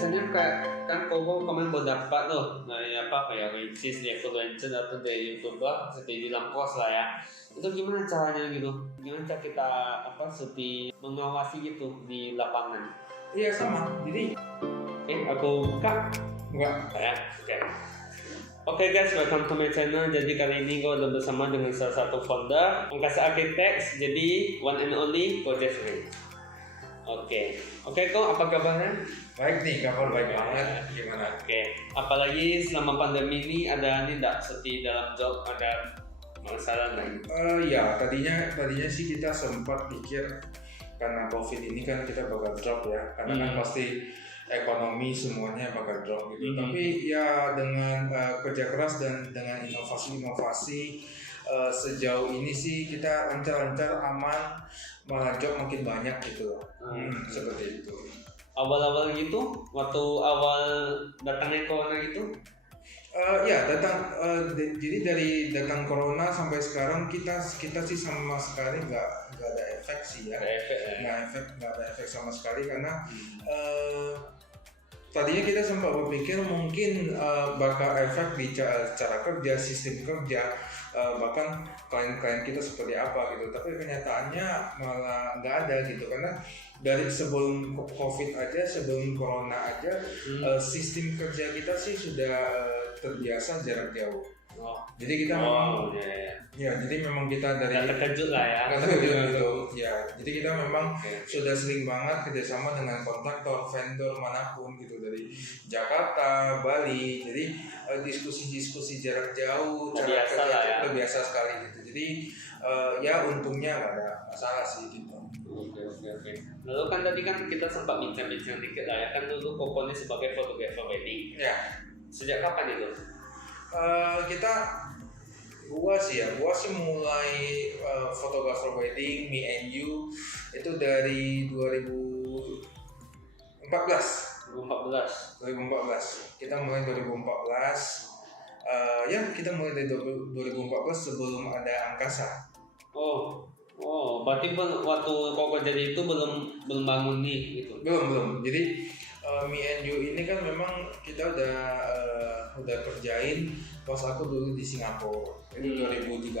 biasanya kan Koko kemarin baru dapat tuh dari kayak Ricis, di influencer atau dari YouTuber seperti di Lampos lah ya. Itu gimana caranya gitu? Gimana cara kita seperti mengawasi gitu di lapangan? Iya sama. Jadi aku buka enggak ya. Oke guys, welcome to my channel. Jadi kali ini gue udah bersama dengan salah satu founder Angkasa Architects. Jadi one and only Ko Jeffrey. Oke, kok apa kabarnya? baik nih, kabar baik banget. Gimana? Oke, apalagi selama pandemi ini ada enggak seperti dalam job ada masalah lain? Ya tadinya sih kita sempat pikir karena COVID ini kan kita bakal drop ya, karena kan pasti ekonomi semuanya bakal drop gitu. Tapi ya dengan kerja keras dan dengan inovasi sejauh ini sih kita lancar-lancar aman, malah job makin banyak gitu loh. Seperti itu. Awal-awal gitu, waktu awal datangnya corona gitu? Ya datang, jadi dari datang corona sampai sekarang kita sih sama sekali nggak ada efek sih ya. Nggak ada efek sama sekali karena tadinya kita sempat berpikir mungkin bakal efek di cara kerja, sistem kerja, bahkan klien-klien kita seperti apa gitu. Tapi kenyataannya malah nggak ada gitu, karena dari sebelum COVID aja, sebelum corona aja, sistem kerja kita sih sudah terbiasa jarak jauh. Jadi kita memang jadi memang kita dari nggak terkejut lah ya. Nggak terkejut gitu. Ya, jadi kita memang sudah sering banget kerjasama dengan kontraktor, vendor manapun gitu, dari Jakarta, Bali. Jadi diskusi jarak jauh, cara kerja itu biasa sekali gitu. Jadi ya untungnya nggak ada masalah sih gitu. Oke. Lalu kan tadi kan kita sempat bincang-bincang dikit lah ya, kan dulu Koko ini sebagai fotografer wedding. Ya. Sejak kapan itu? Gua sih mulai fotografer wedding, me and you itu dari 2014. Kita mulai 2014. Kita mulai dari 2014 sebelum ada Angkasa. Berarti waktu Koko jadi itu belum bangun nih gitu. Belum. Jadi me and you ini kan memang kita udah kerjain pas aku dulu di Singapura. Itu 2013.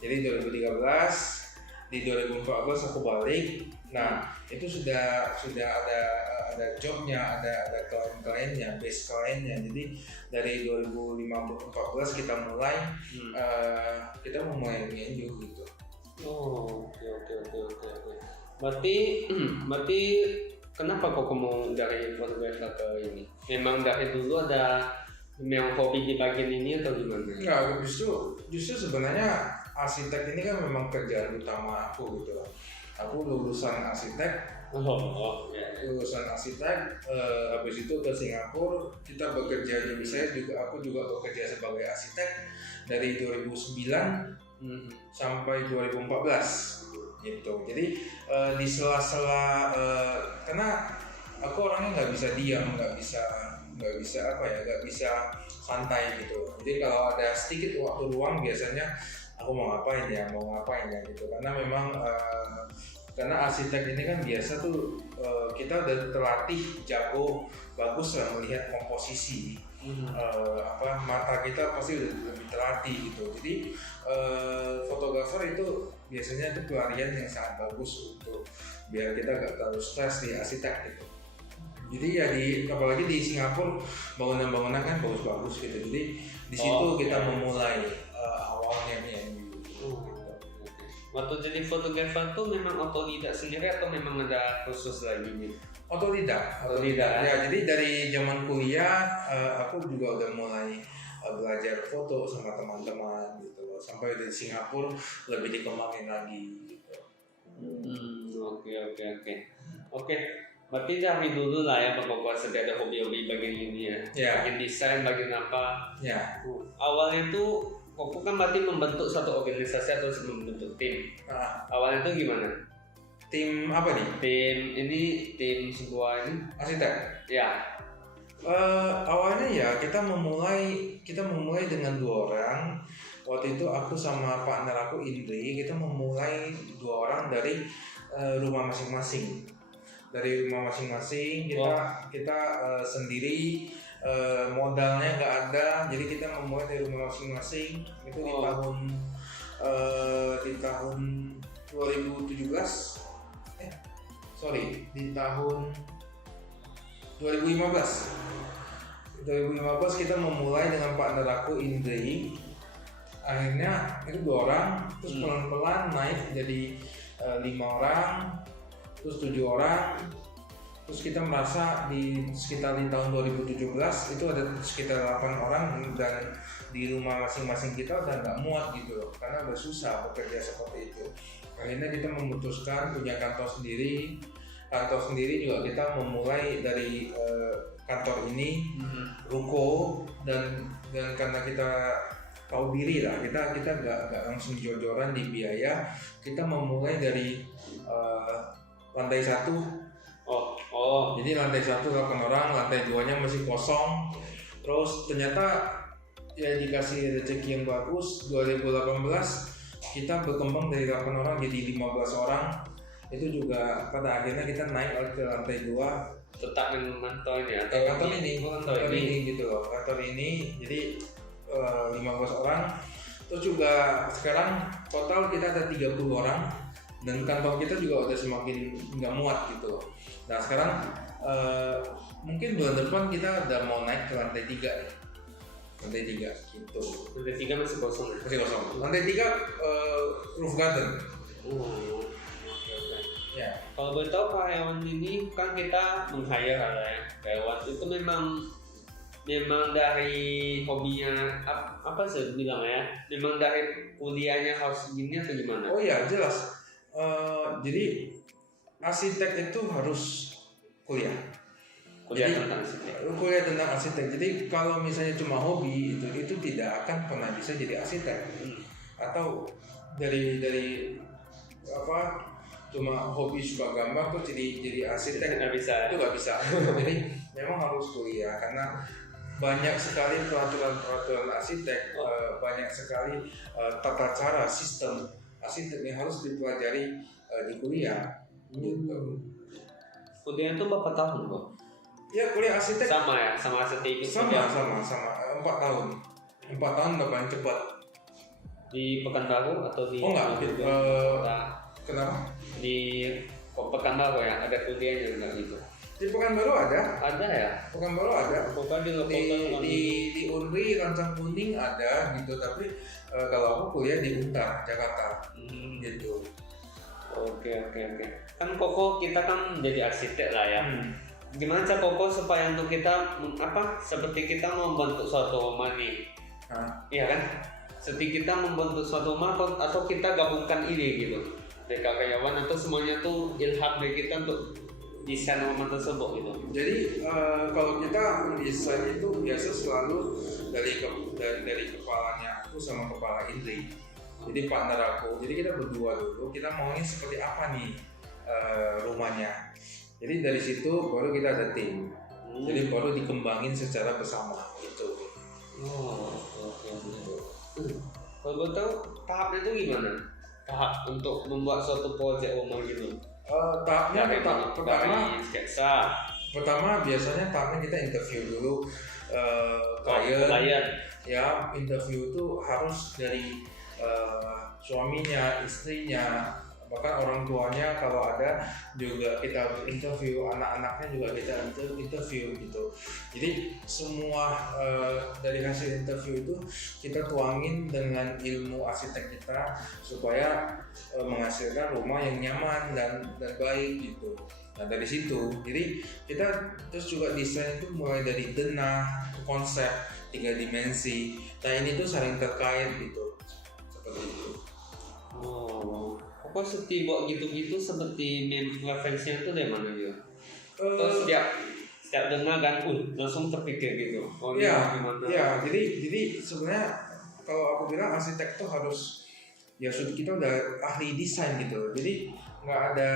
Jadi 2013, di 2014 aku balik. Nah, itu sudah ada jobnya, ada klien-kliennya, base kliennya. Jadi dari 2014 kita mulai me and you gitu. Oke. Berarti kenapa kok mau dari fotografer ke ini? Memang dari dulu ada memang hobi di bagian ini atau gimana? Enggak, justru sebenarnya arsitek ini kan memang kerjaan utama aku gitu. Aku lulusan arsitek. Lulusan arsitek, habis itu ke Singapura, kita bekerja di aku juga bekerja sebagai arsitek dari 2009 sampai 2014 gitu. Jadi di sela-sela karena aku orangnya nggak bisa diam, nggak bisa santai gitu. Jadi kalau ada sedikit waktu luang biasanya aku mau ngapain ya gitu. Karena memang karena arsitek ini kan biasa tuh kita udah terlatih jago, bagus lah melihat komposisi. Mata kita pasti udah lebih terlatih gitu. Jadi fotografer itu biasanya itu pelarian yang sangat bagus untuk biar kita gak terlalu stres di arsitek gitu. Jadi ya apalagi di Singapura bangunan-bangunan kan bagus-bagus gitu. Jadi di situ kita memulai awalnya nih. Waktu jadi fotografer tuh memang otodidak sendiri atau memang ada khusus lagi gitu? Otodidak. Ya, jadi dari zaman kuliah aku juga udah mulai belajar foto sama teman-teman gitu loh. Sampai di Singapura lebih dikembangin lagi gitu. Oke. Berarti dari dulu lah ya Bapak sudah ada hobi-hobi bagian ini ya. Bagian desain, bagian apa? Ya. Awalnya tuh Koko kan berarti membentuk satu organisasi atau membentuk tim. Awalnya tuh gimana? Tim apa nih? Tim sebuah ini arsitek. Ya. Awalnya ya kita memulai dengan 2 orang. Waktu itu aku sama partner aku Indri, kita memulai 2 orang dari rumah masing-masing. dari rumah masing-masing. Kita sendiri, modalnya nggak ada, jadi kita memulai dari rumah masing-masing. Itu di tahun 2017, di tahun 2015 kita memulai dengan partner aku Indri. Akhirnya itu 2 orang, terus pelan-pelan naik jadi 5 orang, terus 7 orang, terus kita merasa sekitar di tahun 2017 itu ada sekitar 8 orang, dan di rumah masing-masing kita udah nggak muat gitu loh, karena udah susah bekerja seperti itu. Akhirnya kita memutuskan punya kantor sendiri juga. Kita memulai dari kantor ini ruko, dan karena kita tahu diri lah, kita nggak langsung jor-joran di biaya. Kita memulai dari lantai 1. Jadi lantai 1 8 orang, lantai 2-nya masih kosong. Terus ternyata ya dikasih rezeki yang bagus, 2018 kita berkembang dari 8 orang jadi 15 orang. Itu juga pada akhirnya kita naik ke lantai 2. Tetap memantau ini Kantor ini gitu loh. Kantor ini jadi 15 orang. Terus juga sekarang total kita ada 30 orang, dan kantor kita juga udah semakin nggak muat gitu. Nah sekarang mungkin bulan depan kita udah mau naik ke lantai 3 nih. Lantai 3 gitu. Lantai 3 masih kosong. Lantai 3 roof garden. Ya. Kalau boleh tahu karyawan ini kan kita meng-hire karyawan itu memang dari hobinya apa sih bilang ya? Memang dari kuliahnya harus gini atau gimana? Oh ya jelas. Jadi arsitek itu harus kuliah tentang arsitek. Jadi kalau misalnya cuma hobi itu tidak akan pernah bisa jadi arsitek. Atau dari apa cuma hobi suka gambar tuh jadi arsitek nggak bisa. Itu nggak bisa. Jadi memang harus kuliah, karena banyak sekali peraturan arsitek, banyak sekali tata cara sistem arsitek yang harus dipelajari di kuliah. Gitu. Kuliah itu berapa tahun kok? Ya kuliah arsitek sama arsitek itu sama 4 tahun. 4 tahun udah paling cepat. Di Pekanbaru atau di? Oh enggak, kenapa? Di Pekanbaru ya, ada kuliahnya enggak gitu? Di Pekanbaru ada. Ada ya? Pekanbaru ada. Bukan di Unri Rancang Kuning ada gitu, tapi kalau aku kuliah di Untar Jakarta. Gitu. Oke. Kan Koko kita kan jadi arsitek lah ya. Gimana cara Koko supaya untuk kita seperti kita membentuk suatu rumah nih? Iya kan? Seperti kita membentuk suatu rumah atau kita gabungkan ini gitu. Dari karyawan atau semuanya tuh ilham dari kita untuk desain rumah tersebut gitu. Jadi kalau kita mendesain itu biasa selalu dari kepalanya aku sama kepala Indri. Jadi partner aku. Jadi kita berdua dulu, kita maunya seperti apa nih rumahnya. Jadi dari situ baru kita ada tim. Jadi baru dikembangin secara bersama gitu. Oke. Kalau gue tahu tahapnya itu gimana? Tahap untuk membuat suatu proyek rumah gitu. Tahapnya pertama sketsa. Pertama biasanya tahapnya kita interview dulu klien. Ya, interview itu harus dari suaminya, istrinya, bahkan orang tuanya kalau ada juga kita interview, anak-anaknya juga kita interview gitu. Jadi semua dari hasil interview itu kita tuangin dengan ilmu arsitek kita supaya menghasilkan rumah yang nyaman dan baik gitu. Nah dari situ, jadi kita terus juga desain itu mulai dari denah, konsep 3 dimensi. Nah ini tuh saling terkait gitu, seperti itu. Kok setiap gitu seperti referensinya itu dari mana ya? Terus setiap dengar kan, langsung terpikir gitu. Iya. Jadi sebenarnya kalau aku bilang arsitek tuh harus kita udah ahli desain gitu. Jadi nggak ada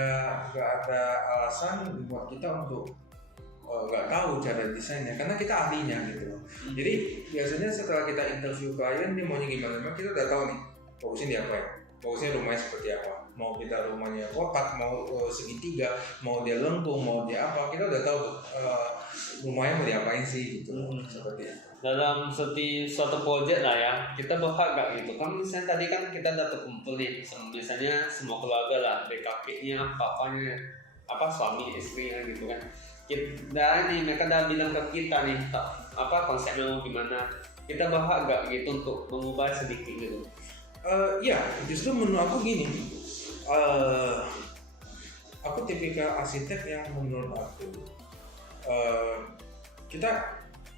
alasan buat kita untuk nggak tahu cara desainnya, karena kita ahlinya gitu. Jadi biasanya setelah kita interview klien dia maunya gimana, memang kita udah tahu nih bagusnya di apa ya, bagusnya rumahnya seperti apa, mau kita rumahnya kotak, mau segitiga, mau dia lengkung, mau dia apa, kita udah tahu rumahnya mau diapain sih gitu. Seperti itu. Dalam suatu proyek lah ya, kita berhak gak gitu kan, misalnya tadi kan kita udah terkumpul nih, misalnya semua keluarga lah, dari kakeknya, papanya, suami, istrinya gitu kan. Kita nih, mereka udah bilang ke kita nih, konsepnya mau gimana, kita berhak gak gitu untuk mengubah sedikit gitu. Ya, justru menurut aku gini, aku tipikal arsitek yang menurut aku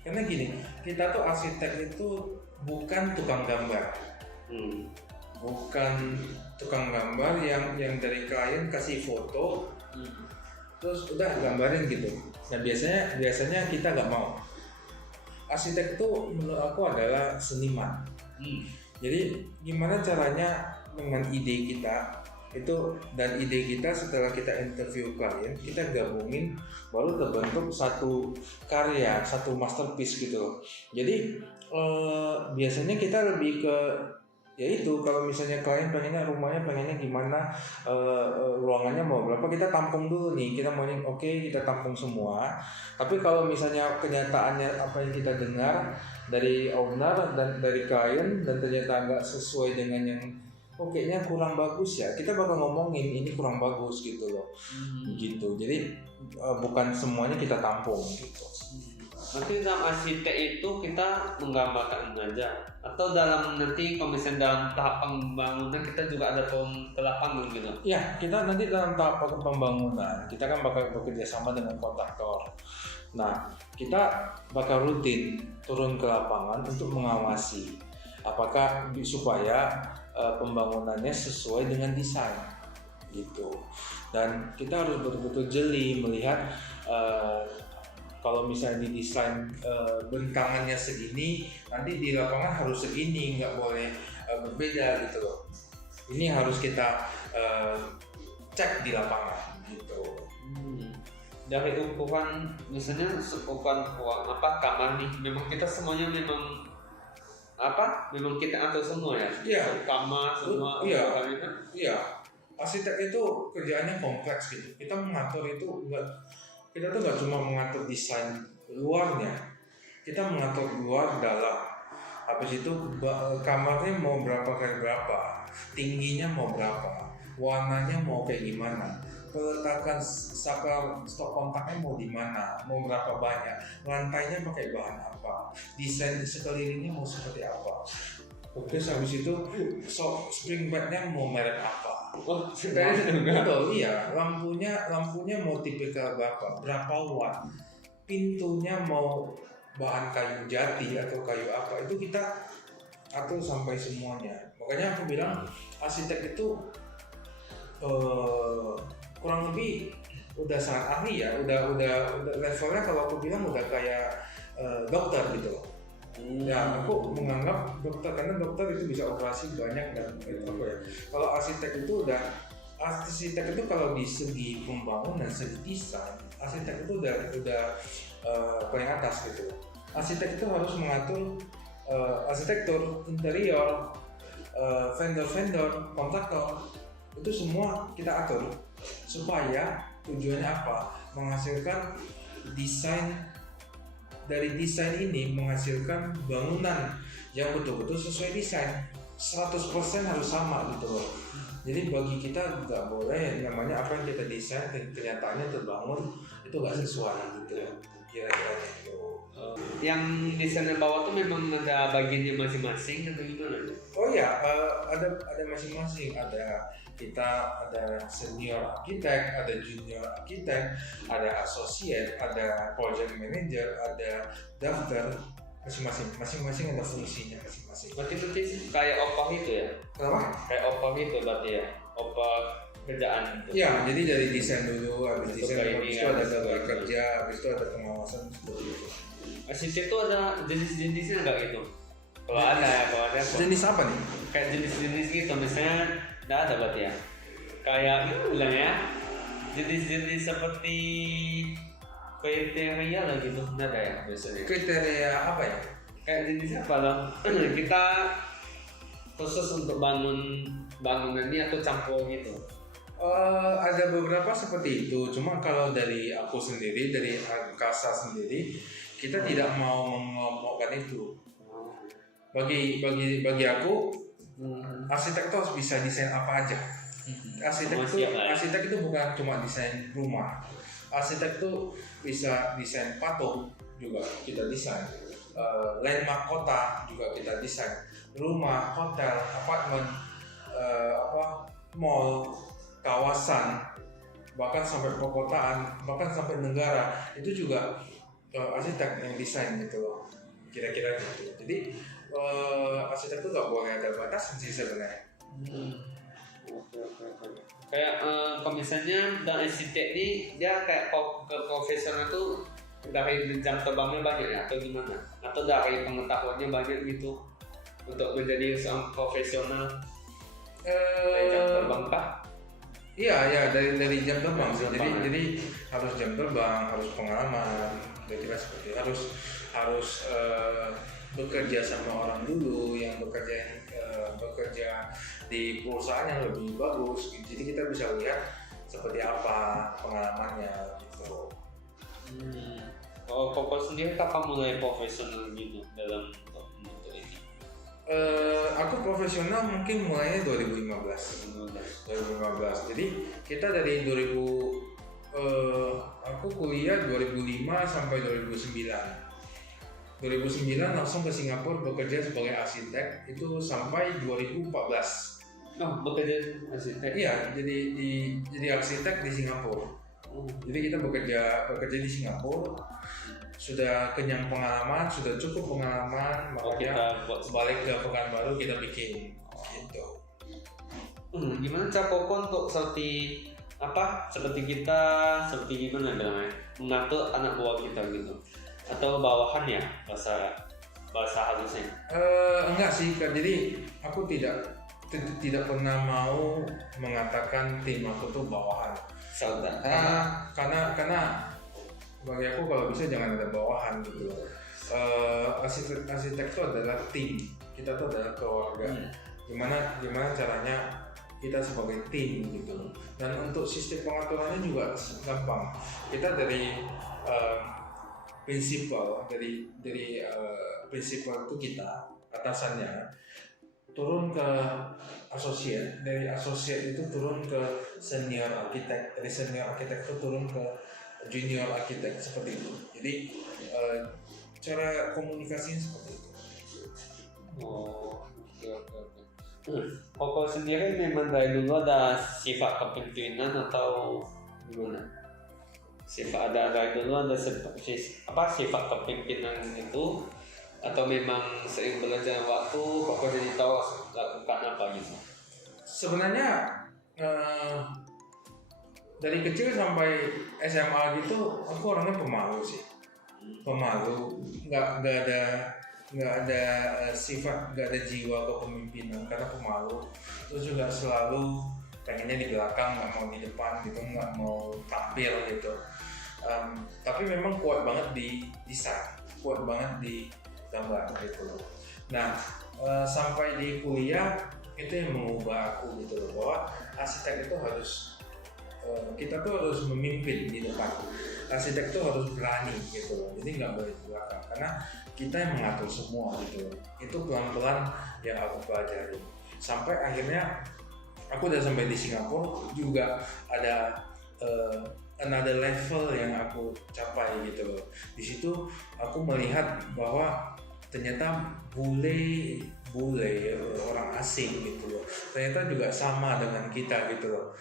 karena gini, kita tuh arsitek itu bukan tukang gambar, bukan tukang gambar yang dari klien kasih foto, terus udah gambarin gitu. Nah biasanya kita nggak mau. Arsitek itu menurut aku adalah seniman. Jadi gimana caranya dengan ide kita itu, dan ide kita setelah kita interview klien, kita gabungin baru terbentuk satu karya, satu masterpiece gitu. Jadi biasanya kita lebih ke yaitu kalau misalnya klien pengennya rumahnya pengennya gimana, ruangannya mau berapa, kita tampung dulu nih, kita mau oke, kita tampung semua. Tapi kalau misalnya kenyataannya apa yang kita dengar dari owner dan dari klien dan ternyata nggak sesuai dengan yang kayaknya kurang bagus ya, kita bakal ngomongin ini kurang bagus gitu loh. Gitu. Jadi bukan semuanya kita tampung gitu. Nanti dalam arsitek itu kita menggambarkan aja, atau dalam nanti kalau misalnya dalam tahap pembangunan kita juga ada ke lapangan gitu. Ya, kita nanti dalam tahap pembangunan kita kan bakal bekerja sama dengan kontraktor. Nah, kita bakal rutin turun ke lapangan untuk mengawasi apakah supaya pembangunannya sesuai dengan desain gitu. Dan kita harus betul-betul jeli melihat kalau misalnya di desain bentangannya segini, nanti di lapangan harus segini, nggak boleh berbeda gitu loh. Ini harus kita cek di lapangan gitu. Dari ukuran, misalnya ukuran kamar nih, memang kita semuanya memang kita atur semua ya? Iya. Kamar semua. Iya. Arsitek itu kerjaannya kompleks gitu. Kita mengatur itu kita tuh nggak cuma mengatur desain luarnya, kita mengatur luar dalam. Habis itu kamarnya mau berapa kali berapa, tingginya mau berapa, warnanya mau kayak gimana, peletakan stop kontaknya mau di mana, mau berapa banyak, lantainya pakai bahan apa, desain sekelilingnya mau seperti apa. Oke, habis itu spring bednya mau merek apa? Betul, iya. Lampunya mau tipikal berapa watt? Pintunya mau bahan kayu jati atau kayu apa? Itu kita atur sampai semuanya. Makanya aku bilang arsitek itu kurang lebih udah sangat ahli ya. Udah levelnya kalau aku bilang udah kayak dokter gitu. Ya, aku menganggap dokter karena dokter itu bisa operasi banyak dan apa ya. Kalau arsitek itu kalau di segi pembangunan, segi desain, arsitek itu udah paling atas gitu. Arsitek itu harus mengatur arsitektur, interior, vendor, kontraktor, itu semua kita atur supaya tujuannya apa? Menghasilkan desain. Dari desain ini menghasilkan bangunan yang betul-betul sesuai desain, 100% harus sama gitu loh. Jadi bagi kita nggak boleh namanya apa yang kita desain kenyataannya terbangun itu nggak sesuai gitu ya, kira-kira gitu. Yang desain yang bawah tuh memang ada bagiannya masing-masing atau gimana? Oh ya, ada masing-masing. Kita ada senior arsitek, ada junior arsitek, ada associate, ada project manager, ada daftar, masing-masing ada fungsinya masing-masing. Berarti itu kayak opah itu ya? Kenapa? Kayak opah itu berarti ya? Opah kerjaan itu. Ya, jadi dari desain dulu, habis desain, habis itu ada daftar kerja, habis itu ada pengawasan seperti itu. Arsitek itu ada jenis-jenisnya nggak gitu? Kalau ada jenis apa nih? Kayak jenis-jenis gitu, misalnya nggak ada berarti ya? Kayak itu bilang ya, jenis-jenis seperti kriteria lah gitu, nggak ada ya biasanya? Kriteria apa ya? Kayak jenis apa loh? Kita khusus untuk bangunan ini atau campur gitu? Ada beberapa seperti itu, cuma kalau dari aku sendiri, dari Angkasa sendiri, kita tidak mau mengelompokkan itu. Bagi aku, arsitek itu harus bisa desain apa aja. Arsitek itu bukan cuma desain rumah. Arsitek itu bisa desain patung juga kita desain, landmark kota juga kita desain, rumah, hotel, apartemen, mall, kawasan, bahkan sampai perkotaan, bahkan sampai negara, itu juga arsitek yang desain gitu loh, kira-kira gitu. Jadi arsitek itu nggak boleh ada batasan sih sebenarnya. Kayak kalau misalnya dan arsitek ini dia kayak ke profesional tuh dari jam terbangnya banyak ya atau gimana? Atau dari pengetahuannya banyak gitu untuk menjadi seorang profesional dari jam terbang kah? Iya, dari jam terbang sih. Jadi harus jam terbang, harus pengalaman, kira-kira seperti itu. Harus bekerja sama orang dulu yang bekerja di perusahaan yang lebih bagus. Jadi kita bisa lihat seperti apa pengalamannya gitu. Kalau Koko sendiri kapan mulai profesional gitu dalam bentuk ini? Aku profesional mungkin mulainya 2015. Jadi kita dari aku kuliah 2005 sampai 2009 langsung ke Singapura bekerja sebagai arsitek itu sampai 2014. Bekerja arsitek? Iya, jadi arsitek di Singapura. Jadi kita bekerja di Singapura, sudah kenyang pengalaman, sudah cukup pengalaman, makanya balik ke Pekanbaru kita bikin gitu. Gimana cara Koko untuk seperti gimana bilangnya, mengatur anak buah kita gitu, atau bawahan ya bahasa halusnya? Enggak sih, jadi aku tidak pernah mau mengatakan tim aku tuh bawahan. Karena bagi aku kalau bisa jangan ada bawahan gitu. Arsitek itu adalah tim, kita tuh adalah keluarga. Gimana caranya kita sebagai tim gitu. Dan untuk sistem pengaturannya juga gampang. Kita dari prinsipal itu kita atasannya turun ke asosiat, dari asosiat itu turun ke senior arsitek, dari senior arsitek itu turun ke junior arsitek, seperti itu. Jadi cara komunikasinya seperti itu. Koko sendiri memang dari dulu ada sifat kepemimpinan atau gimana? Dari dulu ada sifat kepemimpinan itu, atau memang sering belajar waktu Koko jadi tahu lakukan apa gitu? Sebenarnya dari kecil sampai SMA gitu aku orangnya pemalu, nggak ada sifat, nggak ada jiwa kepemimpinan karena pemalu. Terus juga selalu pengennya di belakang, nggak mau di depan gitu, nggak mau tampil gitu. Tapi memang kuat banget di desain, kuat banget di gambar gitu loh. Nah, sampai di kuliah itu yang mengubah aku gitu loh, bahwa arsitek itu harus kita tuh harus memimpin di depan. Arsitek tuh harus berani gitu loh. Jadi nggak boleh di belakang karena kita yang mengatur semua gitu loh. Itu pelan-pelan yang aku pelajari. Sampai akhirnya aku udah sampai di Singapura juga ada another level yang aku capai gitu loh. Di situ aku melihat bahwa ternyata bule orang asing gitu loh, ternyata juga sama dengan kita gitu loh,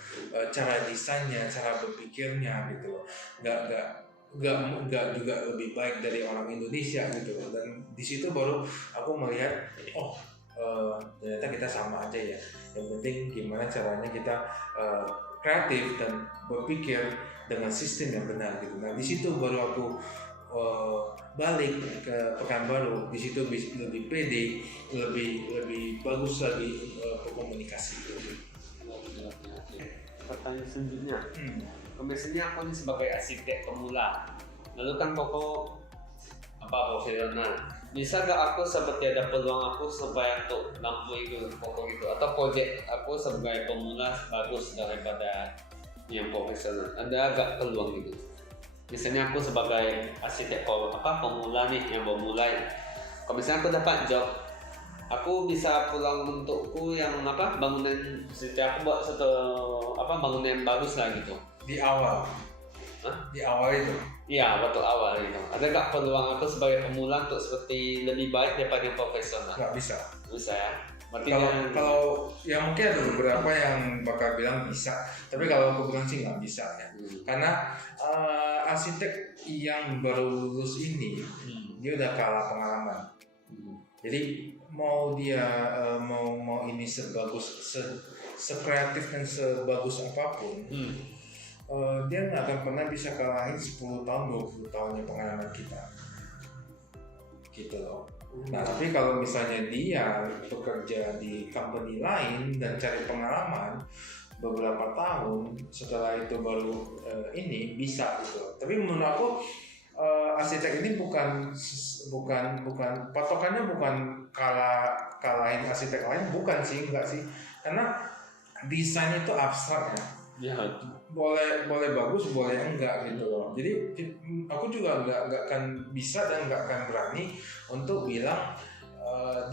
cara desainnya, cara berpikirnya gitu loh, nggak juga lebih baik dari orang Indonesia gitu loh. Dan di situ baru aku melihat ternyata kita sama aja ya, yang penting gimana caranya kita kreatif dan berpikir dengan sistem yang benar gitu. Nah di situ baru aku balik ke Pekanbaru, di situ lebih pede, lebih bagus lagi berkomunikasi. Pertanyaan selanjutnya, biasanya aku ini sebagai arsitek pemula, lalu kan Koko profesional. bisa gak aku seperti ada peluang aku supaya untuk lampu itu pokok gitu, atau project aku sebagai pemula bagus daripada yang profesional, ada agak peluang gitu. Misalnya aku sebagai arsitek pemula nih yang mau mulai, kalau misalnya aku dapat job, aku bisa pulang untukku yang bangunan, setiap aku buat satu bangunan yang bagus lah gitu. Di awal. Hah? Di awal itu. Iya, waktu awal gitu. Ada gak peluang aku sebagai pemula untuk seperti lebih baik daripada yang profesional? Nggak bisa. Bisa ya. Berarti Kalau ya mungkin ada beberapa yang bakal bilang bisa, tapi kalau aku bilang sih nggak bisa ya. Karena arsitek yang baru lulus ini dia udah kalah pengalaman. Jadi mau dia mau ini sebagus sekreatif dan sebagus apapun, dia nggak akan pernah bisa kalahin 10 tahun 20 tahunnya pengalaman kita. Gitu loh. Nah, tapi kalau misalnya dia bekerja di company lain dan cari pengalaman beberapa tahun, setelah itu baru ini bisa gitu. Tapi menurut aku arsitek ini bukan patokannya, bukan kalahin arsitek lain, bukan sih, enggak sih. Karena desain itu abstrak ya. Boleh bagus, boleh enggak gitu loh. Jadi aku juga enggak akan bisa dan enggak akan berani untuk bilang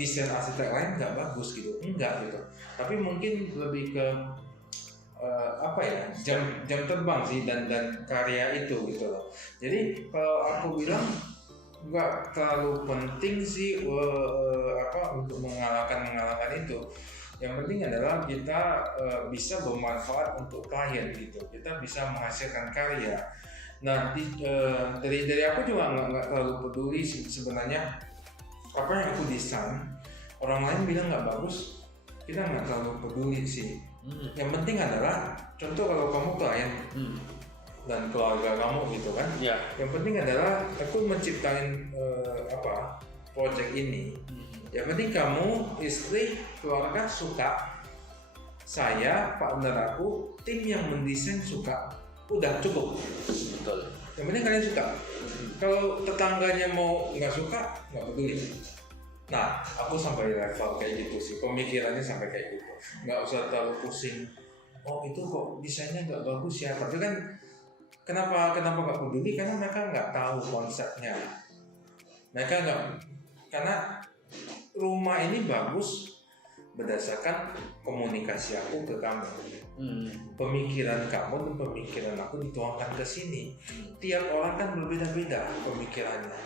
desain arsitek lain enggak bagus gitu, enggak gitu. Tapi mungkin lebih ke jam terbang sih dan karya itu gitu loh. Jadi kalau aku bilang enggak terlalu penting sih untuk mengalahkan itu. Yang penting adalah kita bisa bermanfaat untuk klien gitu. Kita bisa menghasilkan karya. Nah, dari aku juga nggak terlalu peduli sebenarnya apa yang aku desain. Orang lain bilang nggak bagus, kita nggak terlalu peduli sih. Yang penting adalah contoh kalau kamu klien dan keluarga kamu gitu kan. Yang penting adalah aku menciptain project ini. Yang penting kamu, istri, keluarga suka, saya, partner aku, tim yang mendesain suka, udah cukup. Betul. Yang penting kalian suka. Kalau tetangganya mau nggak suka, nggak peduli. Nah, aku sampai level kayak gitu sih, pemikirannya sampai kayak gitu. Nggak usah terlalu pusing. Oh itu kok desainnya nggak bagus ya? Tapi kan kenapa nggak peduli? Karena mereka nggak tahu konsepnya. Karena rumah ini bagus berdasarkan komunikasi aku ke kamu. Pemikiran kamu dan pemikiran aku dituangkan ke sini. Tiap orang kan berbeda-beda pemikirannya.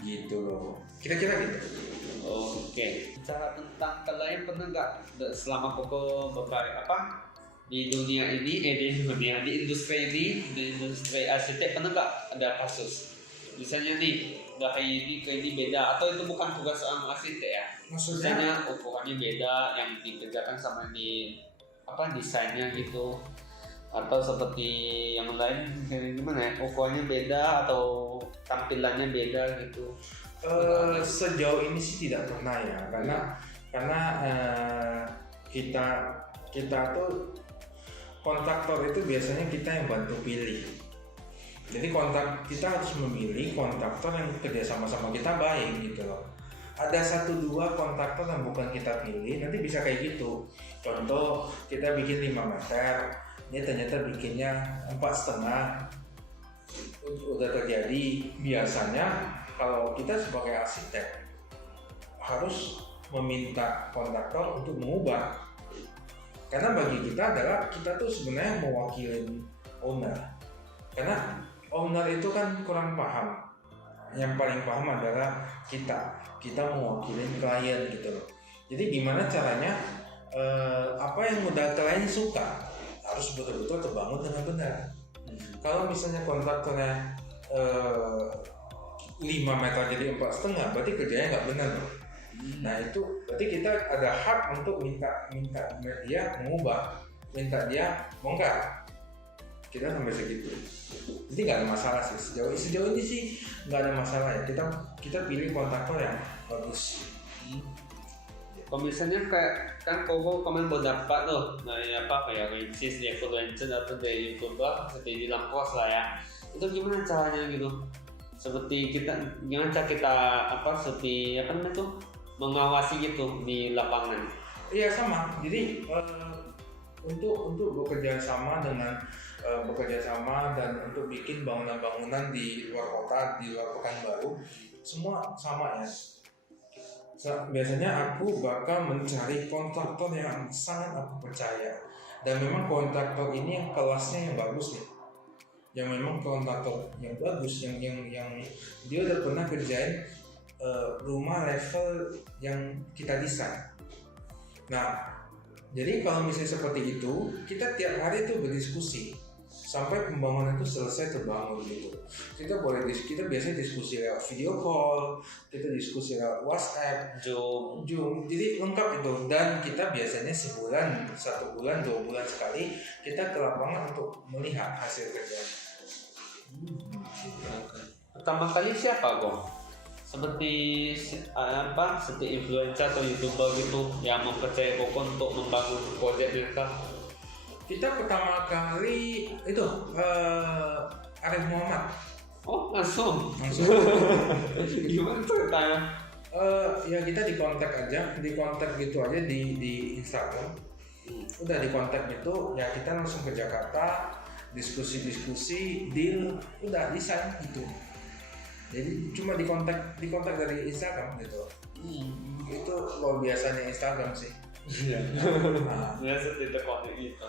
Gitu loh. Kira-kira gitu. Oke. Bicara tentang kalian pernah nggak selama koko di dunia ini, di industri arsitek pernah nggak ada kasus? Misalnya nih, dari ini ke ini beda, atau itu bukan tugas sama arsitek ya? Maksudnya? Misalnya ukurannya beda, yang dikerjakan sama desainnya gitu, atau seperti yang lain gimana ya? Ukurannya beda atau tampilannya beda gitu? Sejauh ini sih tidak pernah ya, karena kita tuh kontraktor itu biasanya kita yang bantu pilih. Jadi kita harus memilih kontraktor yang kerja sama-sama kita baik gitu loh. Ada 1-2 kontraktor yang bukan kita pilih, nanti bisa kayak gitu. Contoh kita bikin 5 meter, dia ternyata bikinnya 4,5. Udah terjadi. Biasanya kalau kita sebagai arsitek harus meminta kontraktor untuk mengubah. Karena bagi kita adalah kita tuh sebenarnya mewakilin owner. Karena owner itu kan kurang paham. Yang paling paham adalah kita mewakilin klien gitu loh. Jadi gimana caranya apa yang udah klien suka harus betul-betul terbangun dengan benar. Kalau misalnya kontraktornya 5 meter jadi 4,5, berarti kerjanya nggak benar loh. Nah itu berarti kita ada hak untuk minta dia mengubah, minta dia bongkar. Kita sampai segitu. Jadi nggak ada masalah sih sejauh ini sih nggak ada masalah ya. Kita pilih kontraktor yang bagus. Kalau misalnya kan koko kemarin berdapat tuh, kayak Ricis, influencer atau dari YouTuber, seperti di Lampros lah ya. Itu gimana caranya gitu? seperti kita gimana cara kita seperti apa namanya tuh mengawasi gitu di lapangan. Iya sama. Jadi untuk bekerja sama dan untuk bikin bangunan-bangunan di luar kota, di luar Pekanbaru, semua sama ya. Biasanya aku bakal mencari kontraktor yang sangat aku percaya, dan memang kontraktor ini yang kelasnya yang bagus nih, yang memang kontraktor yang bagus, yang dia udah pernah kerjain rumah level yang kita desain. Nah, jadi kalau misalnya seperti itu, kita tiap hari itu berdiskusi sampai pembangunan itu selesai terbangun gitu. Kita biasanya diskusi lewat video call, kita diskusi lewat WhatsApp, Zoom, jadi lengkap itu. Dan kita biasanya sebulan, 1 bulan, 2 bulan sekali kita ke lapangan untuk melihat hasil kerjaan. Pertama kali siapa kok? Seperti influencer atau YouTuber gitu yang mempercayai Koko untuk membangun proyek mereka? Kita pertama kali itu Arif Muhammad. Oh langsung? Gimana ceritanya? Ya kita dikontak gitu aja di Instagram. Udah dikontak gitu, ya kita langsung ke Jakarta, diskusi, deal, udah desain gitu. Jadi cuma dikontak dari Instagram gitu. Itu luar biasanya Instagram sih. Iya. Ya seperti kontak gitu.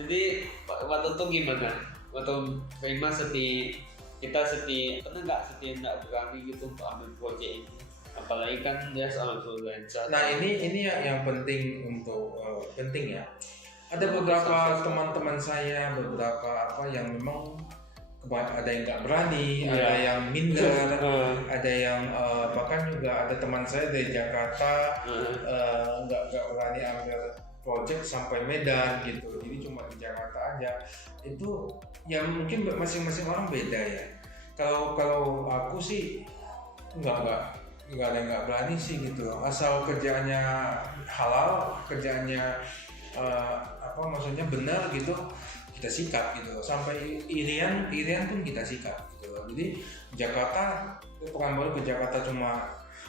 Jadi waktu itu gimana? Waktu terima pernah nggak berani gitu untuk ambil proyek ini? Apalagi kan dia soal influencer. Nah ini yang penting penting ya. Ada beberapa teman-teman saya yang memang ada yang nggak berani, ada yang minder, ada yang bahkan juga ada teman saya dari Jakarta nggak berani ambil project sampai Medan gitu, jadi cuma di Jakarta aja. Itu ya mungkin masing-masing orang beda ya. Kalau aku sih nggak ada yang nggak berani sih gitu, asal kerjaannya halal, kerjaannya maksudnya benar gitu, kita sikat gitu, sampai Irian pun kita sikat gitu. Jadi Jakarta, Pekanbaru ke Jakarta cuma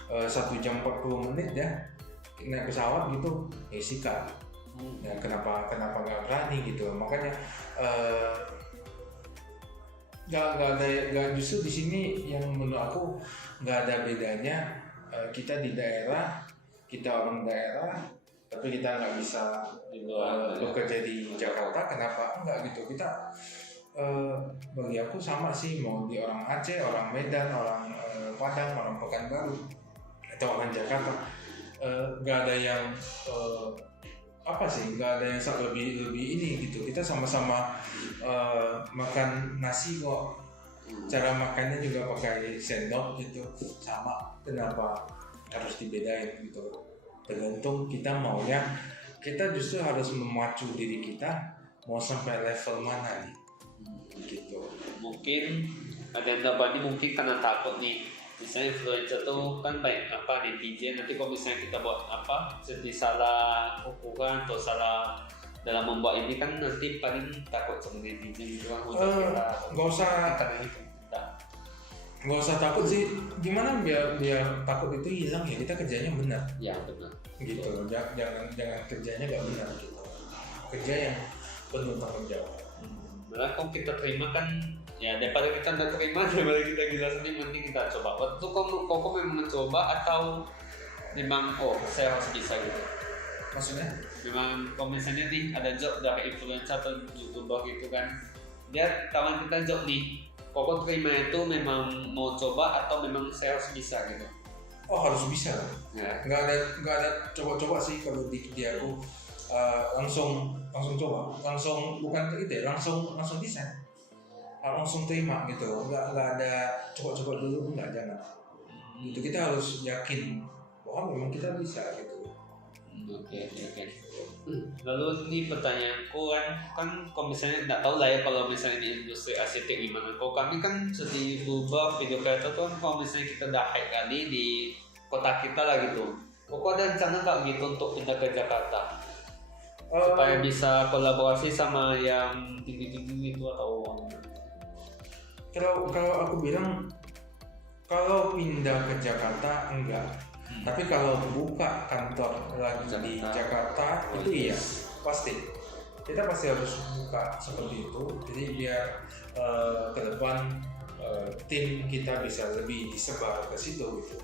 1 jam 40 menit ya, naik pesawat gitu, ya sikat. Ya, kenapa nggak berani gitu? Makanya nggak justru di sini yang menurut aku nggak ada bedanya. Kita di daerah, kita orang daerah, tapi kita nggak bisa bekerja di Jakarta, kenapa enggak gitu? Kita bagi aku sama sih, mau di orang Aceh, orang Medan, orang Padang, orang Pekanbaru, atau orang Jakarta, nggak ada yang nggak ada yang lebih ini gitu. Kita sama-sama makan nasi kok, cara makannya juga pakai sendok gitu, sama. Kenapa harus dibedain gitu? Tergantung kita maunya, kita justru harus memacu diri kita mau sampai level mana nih gitu. Mungkin ada yang berani, mungkin karena takut nih, misalnya influencer tuh kan baik netizen, nanti kalau misalnya kita buat jadi salah ukuran atau salah dalam membuat ini kan nanti paling takut sama netizen gitu kan. Nggak usah takut sih. Gimana biar takut itu hilang ya, kita kerjanya benar. Ya benar. Gitu. Jangan kerjanya nggak benar gitu. Kerja yang penuh tanggung jawab. Malah kalau kita terima kan, ya daripada kita nggak terima, daripada kita gila sendiri, mending kita coba. Waktu itu kok memang mencoba atau memang saya harus bisa gitu? Maksudnya? Memang kalau misalnya nih ada job dari influencer atau YouTuber gitu kan, dia tawarin kita job nih. Koko terima itu memang mau coba atau memang saya harus bisa gitu? Oh harus bisa lah. Ya. Nggak ada coba-coba sih kalau di aku. Langsung coba, langsung desain, langsung terima gitu. Nggak ada coba-coba dulu, jangan. Gitu, kita harus yakin bahwa memang kita bisa gitu. Oke. Lalu ini pertanyaanku kan kalau misalnya nggak tahu lah ya kalau misalnya di industri arsitek gimana. Kalau kami kan sedih berubah video creator tuh kan, kalau misalnya kita udah high kali di kota kita lah gitu. Kok ada rencana nggak gitu untuk pindah ke Jakarta supaya bisa kolaborasi sama yang tinggi gitu atau? kalau aku bilang kalau pindah ke Jakarta enggak, tapi kalau buka kantor lagi di Jakarta itu iya pasti kita pasti harus buka seperti itu. Jadi biar ke depan tim kita bisa lebih disebar ke situ gitu.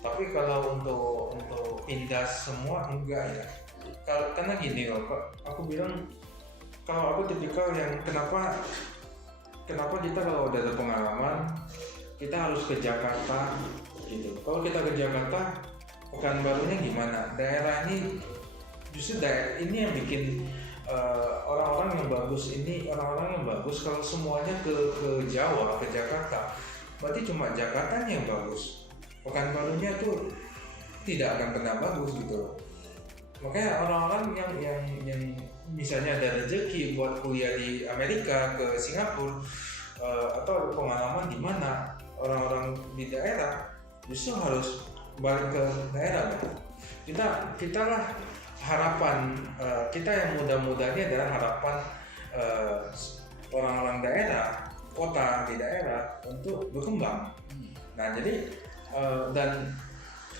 Tapi kalau untuk pindah semua enggak ya. Karena gini loh Pak, aku bilang kalau aku tipikal yang kenapa kita kalau udah ada pengalaman kita harus ke Jakarta gitu. Kalau kita ke Jakarta, Pekanbarunya gimana? Daerah ini justru ini yang bikin orang-orang yang bagus kalau semuanya ke Jawa, ke Jakarta, berarti cuma Jakartanya yang bagus, Pekanbarunya tuh tidak akan pernah bagus gitu. Makanya orang-orang yang misalnya ada rezeki buat kuliah di Amerika, ke Singapura, atau pengalaman di mana orang-orang di daerah justru harus balik ke daerah. Kita lah harapan kita yang muda-muda ini adalah harapan orang-orang daerah, kota di daerah untuk berkembang. Nah jadi dan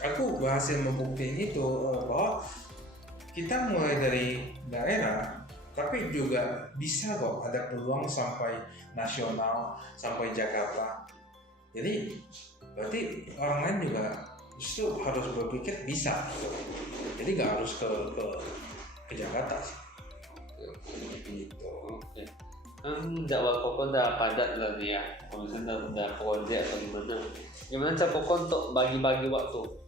aku berhasil membuktikan itu bahwa kita mulai dari daerah, tapi juga bisa kok ada peluang sampai nasional, sampai Jakarta. Jadi berarti orang lain juga justru harus berpikir bisa gitu. Jadi nggak harus ke Jakarta sih. Gitu. Oke. Kan dakwah Koko udah padat lah nih ya. Kalau misalnya udah project atau gimana cara Koko untuk bagi-bagi waktu?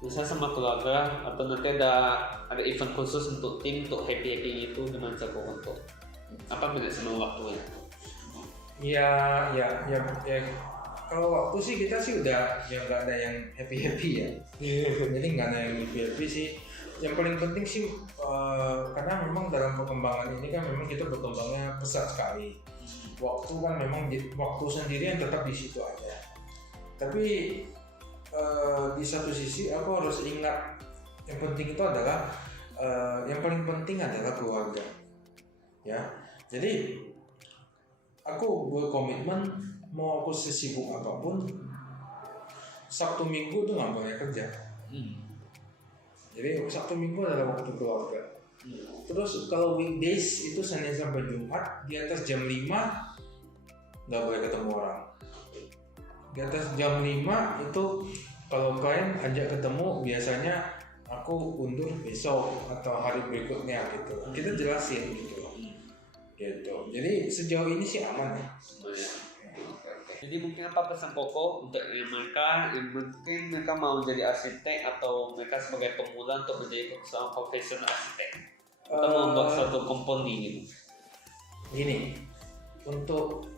Misalnya sama keluarga atau nanti ada event khusus untuk tim untuk happy gitu, gimana cara Koko untuk apa beda sama waktunya? Ya. Kalau waktu sih kita sih udah ya nggak ada yang happy ya. Jadi nggak ada yang happy sih. Yang paling penting sih karena memang dalam perkembangan ini kan memang kita berkembangnya pesat sekali. Waktu kan memang waktu sendiri yang tetap di situ aja. Tapi di satu sisi aku harus ingat yang penting itu adalah yang paling penting adalah keluarga. Ya, jadi aku berkomitmen mau aku sesibuk apapun Sabtu Minggu tuh nggak boleh kerja. Jadi Sabtu Minggu adalah waktu keluarga. Terus kalau weekdays itu Senin sampai Jumat di atas jam 5 nggak boleh ketemu orang. Di atas jam 5 itu kalau klien ajak ketemu biasanya aku undur besok atau hari berikutnya gitu. Kita jelasin gitu. Jadi sejauh ini sih aman ya. Jadi mungkin apa pesan Koko untuk mereka yang mungkin mereka mau jadi arsitek atau mereka sebagai pemula untuk menjadi seorang profesional arsitek atau membuat suatu company gitu. Gini, untuk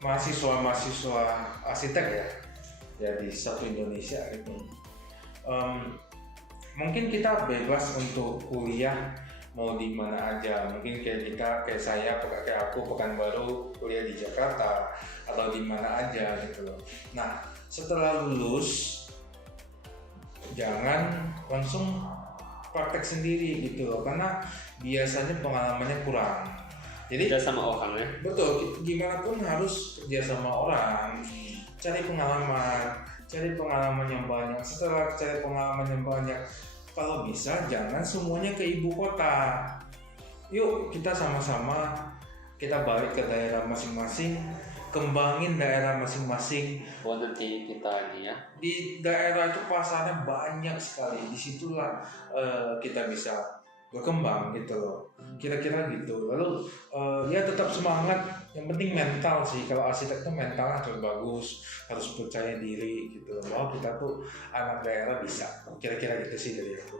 mahasiswa arsitek ya di satu Indonesia gitu. Mungkin kita bebas untuk kuliah mau di mana aja. Mungkin kayak saya, kayak aku Pekanbaru kuliah di Jakarta atau di mana aja gitu loh. Nah, setelah lulus jangan langsung praktek sendiri gitu loh, karena biasanya pengalamannya kurang. Jadi kerja sama orang ya. Betul, gimana pun harus kerja sama orang. Cari pengalaman yang banyak. Setelah cari pengalaman yang banyak, kalau bisa jangan semuanya ke ibu kota. Yuk kita sama-sama kita balik ke daerah masing-masing, kembangin daerah masing-masing. Buat nanti kita ini ya. Di daerah itu pasarnya banyak sekali. Disitulah kita bisa berkembang gitu loh. Kira-kira gitu. Lalu ya tetap semangat. Yang penting mental sih. Kalau arsitek itu mentalnya harus bagus, harus percaya diri gitu loh. Bahwa kita tuh anak daerah bisa. Kira-kira gitu sih dari aku.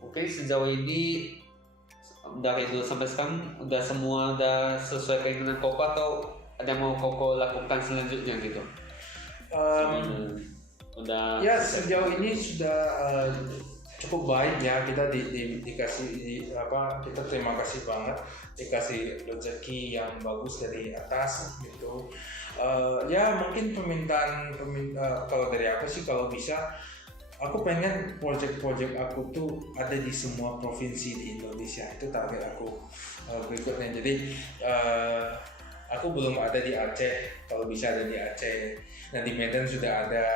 Oke, sejauh ini dari dulu sampai sekarang udah semua udah sesuai keinginan Koko atau ada yang mau Koko lakukan selanjutnya gitu? Udah. Ya sejauh ini sudah cukup baik ya, kita dikasih kita terima kasih banget dikasih rezeki yang bagus dari atas gitu. Ya mungkin permintaan kalau dari aku sih kalau bisa aku pengen project aku tuh ada di semua provinsi di Indonesia, itu target aku berikutnya. Jadi Aku belum ada di Aceh, kalau bisa ada di Aceh. Nah di Medan sudah ada,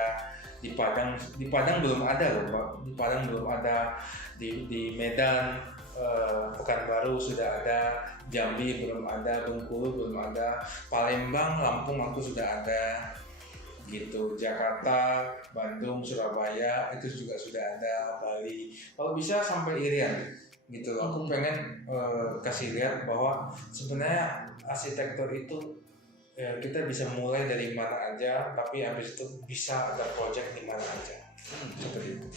di Padang belum ada loh Pak. Di Padang belum ada, di Medan, Pekanbaru sudah ada, Jambi belum ada, Bengkulu belum ada, Palembang, Lampung aku sudah ada, gitu. Jakarta, Bandung, Surabaya itu juga sudah ada, Bali. Kalau bisa sampai Irian, gitu. Aku pengen kasih lihat bahwa sebenarnya arsitektur itu kita bisa mulai dari mana aja, tapi habis itu bisa ada project di mana aja. Seperti itu.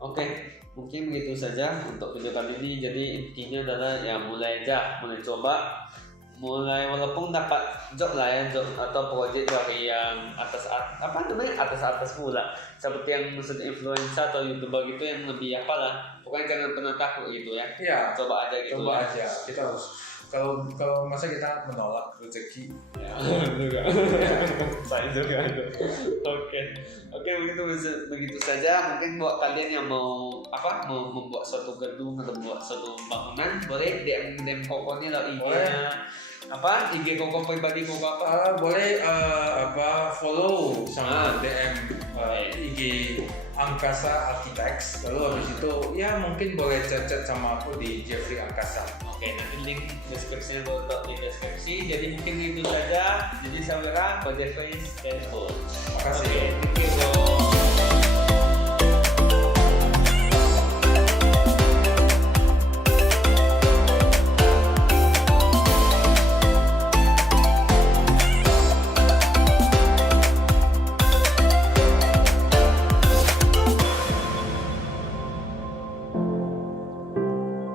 Oke, mungkin begitu saja untuk video kali ini. Jadi intinya adalah ya mulai coba, walaupun dapat job lah ya, job atau project dari yang atas pula, seperti yang maksud influencer atau youtuber gitu yang lebih apalah, pokoknya jangan pernah takut gitu ya. Iya. Coba aja gitu. Coba aja. Kita harus kalau masa kita menolak rezeki. Ya, juga. Saya juga. Oke, begitu saja. Mungkin buat kalian yang mau membuat suatu gedung atau membuat suatu bangunan, boleh DM Koko nih lah IG-nya. IG Koko pribadi Koko apa? Boleh follow sama DM IG Angkasa Architects. Lalu habis itu ya mungkin boleh chat sama aku di Jeffrey Angkasa. Oke, nanti link deskripsinya gue taruh di deskripsi. Jadi mungkin itu saja. Jadi saya Jeffrey, stay cool. Makasih. Thank you.